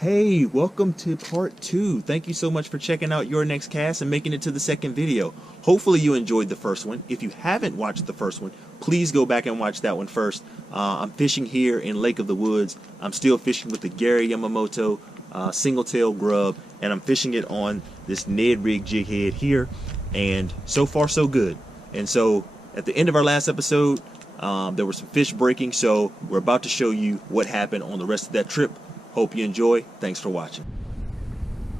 Hey, welcome to part 2. Thank you so much for checking out your next cast and making it to the second video. Hopefully you enjoyed the first one. If you haven't watched the first one, please go back and watch that one first. I'm fishing here in Lake of the Woods. I'm still fishing with the Gary Yamamoto single tail grub, and I'm fishing it on this Ned rig jig head here, and so far so good. And so at the end of our last episode, there were some fish breaking, so we're about to show you what happened on the rest of that trip. Hope you enjoy. Thanks for watching.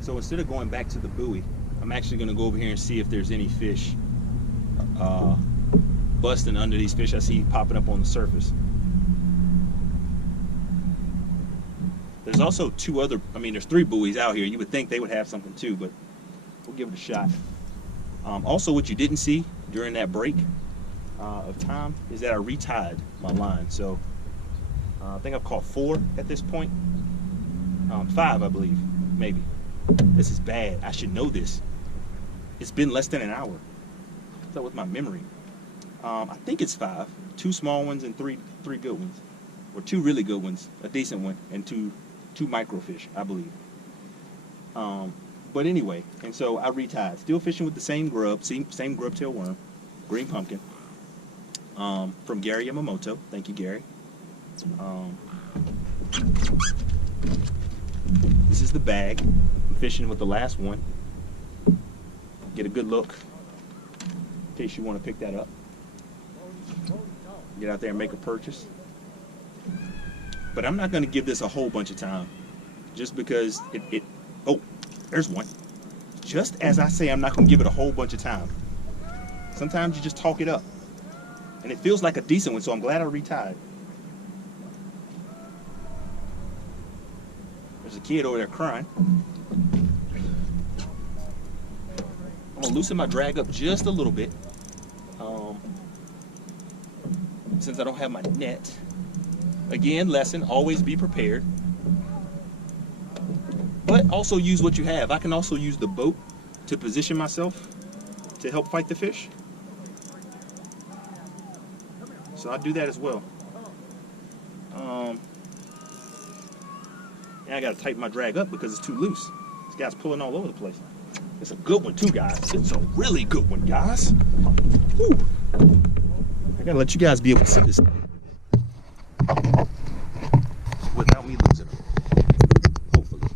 So instead of going back to the buoy, I'm actually going to go over here and see if there's any fish busting under these fish I see popping up on the surface. There's also there's 3 buoys out here. You would think they would have something too, but we'll give it a shot. Also, what you didn't see during that break of time is that I retied my line. So I think I've caught 4 at this point. 5, I believe, maybe. This is bad. I should know this. It's been less than an hour. What's up with my memory? I think it's 5. 2 small ones and 3 good ones, or 2 really good ones, a decent one, and two microfish, I believe. But anyway, and so I retied. Still fishing with the same grub, same grub tail worm, green pumpkin, from Gary Yamamoto. Thank you, Gary. This is the bag. I'm fishing with the last one. Get a good look in case you want to pick that up. Get out there and make a purchase. But I'm not going to give this a whole bunch of time, just because oh, there's one. Just as I say I'm not going to give it a whole bunch of time, sometimes you just talk it up. And it feels like a decent one, so I'm glad I retied. There's a kid over there crying. I'm gonna loosen my drag up just a little bit, since I don't have my net. Again, lesson, always be prepared. But also use what you have. I can also use the boat to position myself to help fight the fish. So I do that as well. And I gotta tighten my drag up because it's too loose. This guy's pulling all over the place. It's a good one too, guys. It's a really good one, guys. Whew. I gotta let you guys be able to see this without me losing them. Hopefully.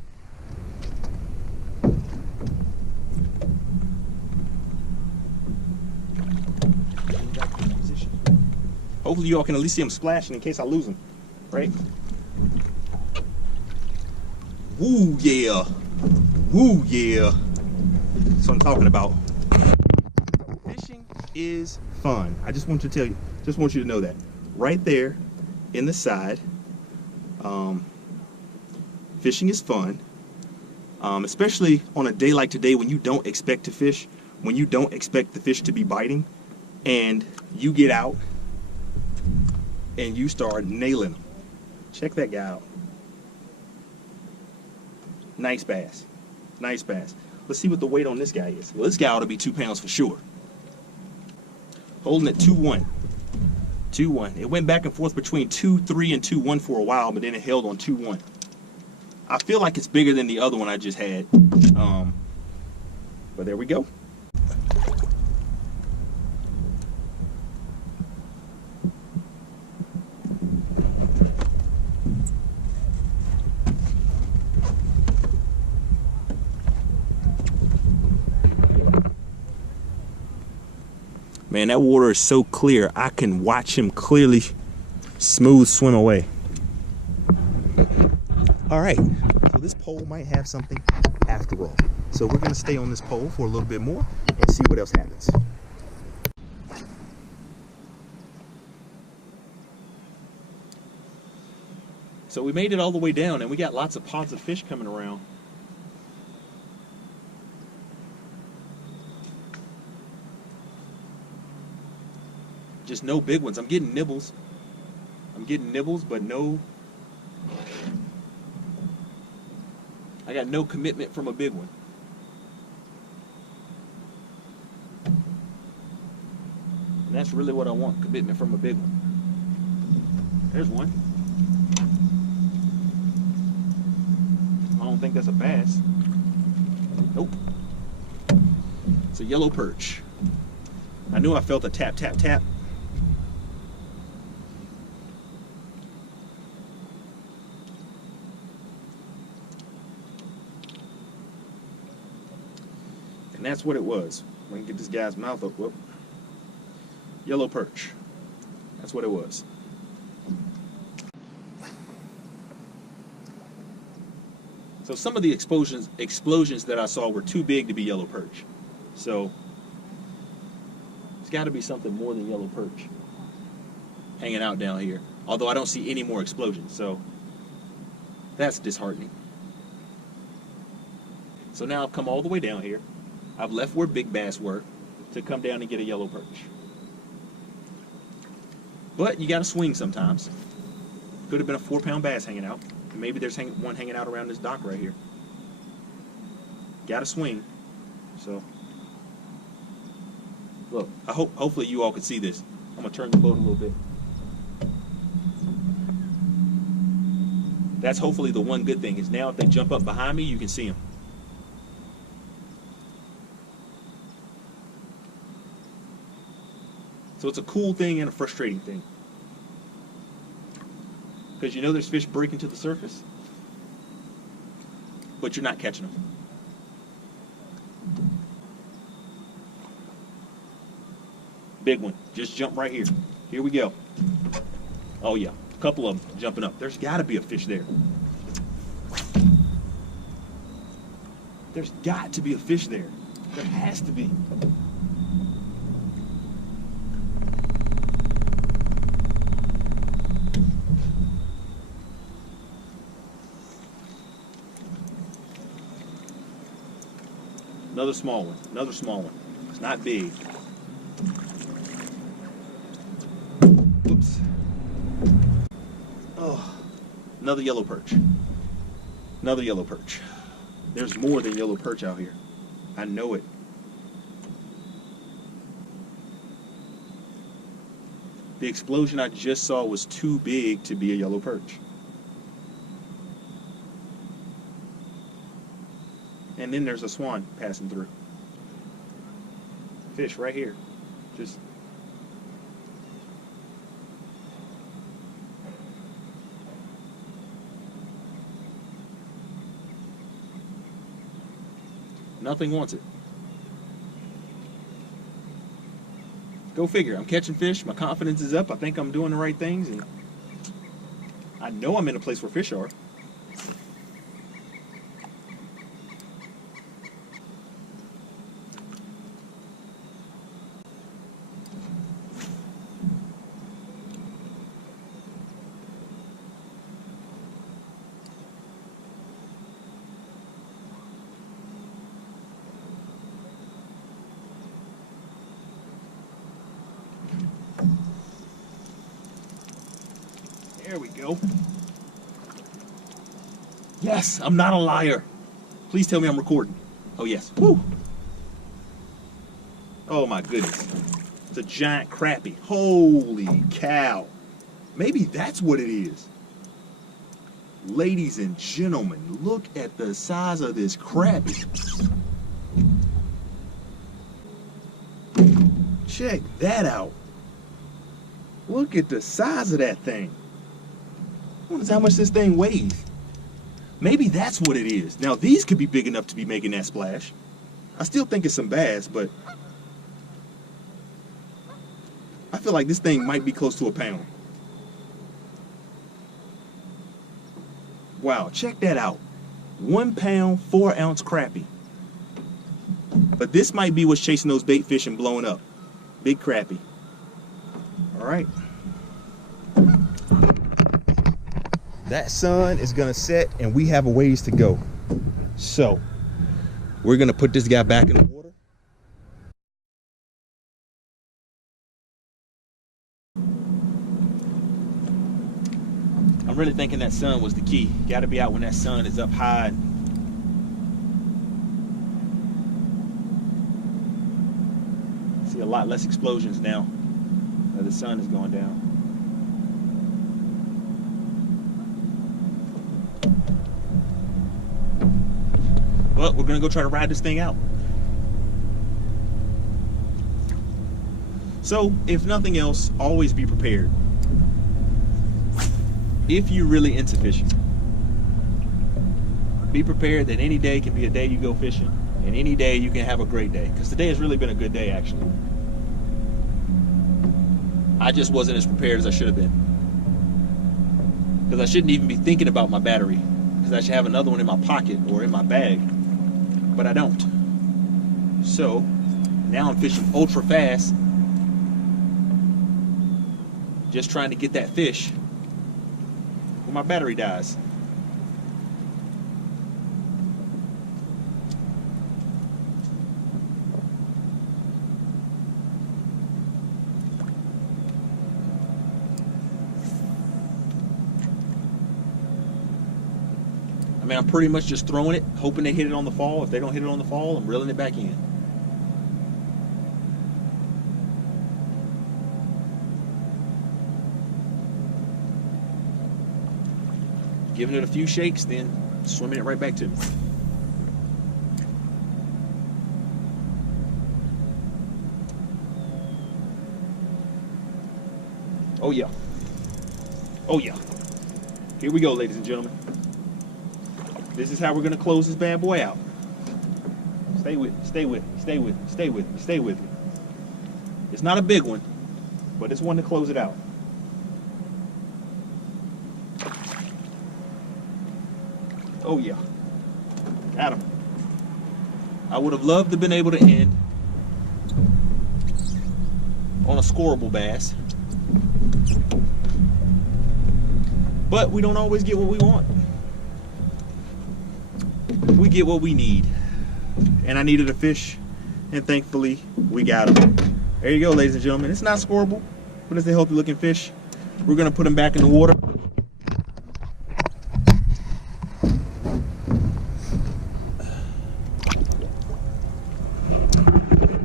Hopefully you all can at least see them splashing in case I lose them, right? Woo yeah, woo yeah. That's what I'm talking about. Fishing is fun. I just want to tell you, just want you to know that. Right there in the side, fishing is fun. Especially on a day like today when you don't expect to fish, when you don't expect the fish to be biting, and you get out and you start nailing them. Check that guy out. Nice bass. Nice bass. Let's see what the weight on this guy is. Well, this guy ought to be 2 pounds for sure. Holding at 2-1. 2-1. It went back and forth between 2-3 and 2-1 for a while, but then it held on 2-1. I feel like it's bigger than the other one I just had. But there we go. Man, that water is so clear, I can watch him clearly smooth swim away. All right, so this pole might have something after all. So we're gonna stay on this pole for a little bit more and see what else happens. So we made it all the way down and we got lots of pods of fish coming around. Just no big ones. I'm getting nibbles. But no. I got no commitment from a big one. And that's really what I want, commitment from a big one. There's one. don't think that's a bass. Nope. It's a yellow perch. I knew I felt a tap, tap, tap. And that's what it was. We can get this guy's mouth up. Whoop. Yellow perch. That's what it was. So some of the explosions that I saw were too big to be yellow perch. So it's got to be something more than yellow perch hanging out down here. Although I don't see any more explosions, so that's disheartening. So now I've come all the way down here. I've left where big bass were to come down and get a yellow perch. But you got to swing sometimes. Could have been a 4-pound bass hanging out. Maybe there's one hanging out around this dock right here. Got to swing. So, look, hopefully you all could see this. I'm going to turn the boat a little bit. That's hopefully the one good thing, is now if they jump up behind me, you can see them. So it's a cool thing and a frustrating thing. Because you know there's fish breaking to the surface, but you're not catching them. Big one. Just jump right here. Here we go. Oh yeah, a couple of them jumping up. There's got to be a fish there. There's got to be a fish there. There has to be. Another small one. Another small one. It's not big. Oops. Oh, another yellow perch. Another yellow perch. There's more than yellow perch out here. I know it. The explosion I just saw was too big to be a yellow perch. And then there's a swan passing through. Fish right here. Just nothing wants it. Go figure. I'm catching fish. My confidence is up. I think I'm doing the right things, and I know I'm in a place where fish are. There we go. Yes, I'm not a liar. Please tell me I'm recording. Oh, yes. Woo! Oh, my goodness. It's a giant crappie. Holy cow. Maybe that's what it is. Ladies and gentlemen, look at the size of this crappie. Check that out. Look at the size of that thing. I wonder how much this thing weighs. Maybe that's what it is. Now, these could be big enough to be making that splash. I still think it's some bass, but I feel like this thing might be close to a pound. Wow, check that out. 1 pound, 4 ounce crappie. But this might be what's chasing those bait fish and blowing up. Big crappie. All right. That sun is gonna set and we have a ways to go. So we're gonna put this guy back in the water. I'm really thinking that sun was the key. Gotta be out when that sun is up high. See a lot less explosions now that the sun is going down. But we're gonna go try to ride this thing out. So, if nothing else, always be prepared. If you're really into fishing, be prepared that any day can be a day you go fishing, and any day you can have a great day. Because today has really been a good day, actually. I just wasn't as prepared as I should have been. Because I shouldn't even be thinking about my battery. Because I should have another one in my pocket or in my bag. But I don't. So, now I'm fishing ultra fast. Just trying to get that fish when my battery dies. I mean, I'm pretty much just throwing it, hoping they hit it on the fall. If they don't hit it on the fall, I'm reeling it back in. Giving it a few shakes, then swimming it right back to me. Oh yeah. Oh yeah. Here we go, ladies and gentlemen. This is how we're gonna close this bad boy out. Stay with me, stay with me, stay with me, stay with me, stay with me. It's not a big one, but it's one to close it out. Oh yeah, got him. I would have loved to have been able to end on a scoreable bass, but we don't always get what we want. We get what we need, and I needed a fish, and thankfully we got him. There you go, ladies and gentlemen. It's not scoreable, but it's a healthy looking fish. We're gonna put him back in the water.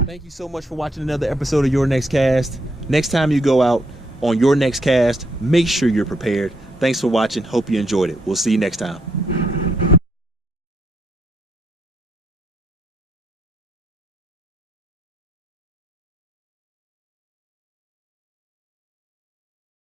Thank you so much for watching another episode of Your Next Cast. Next time you go out on your next cast, make sure you're prepared. Thanks for watching. Hope you enjoyed it. We'll see you next time.